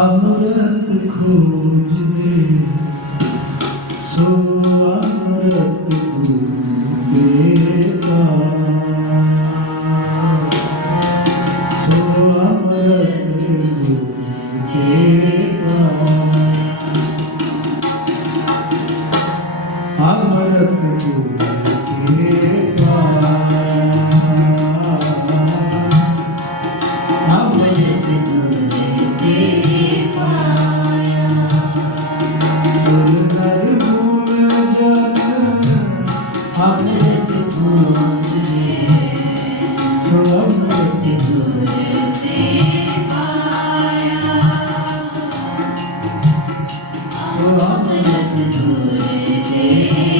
আমরা খুঁজতে Kur'an'la bizi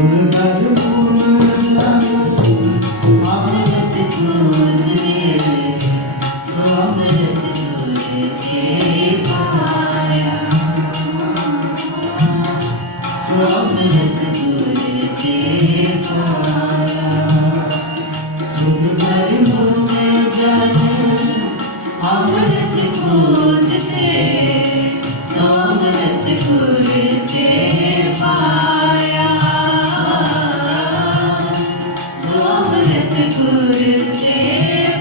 Sooner by the tip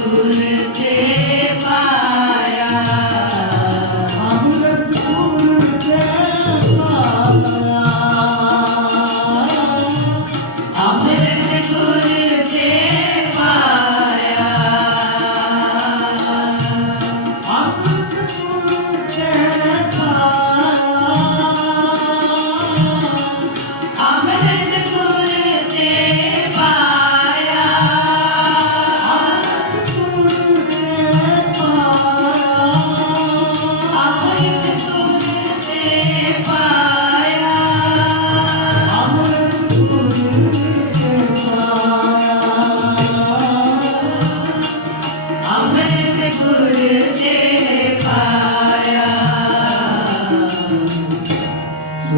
Jesus.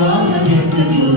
Gracias.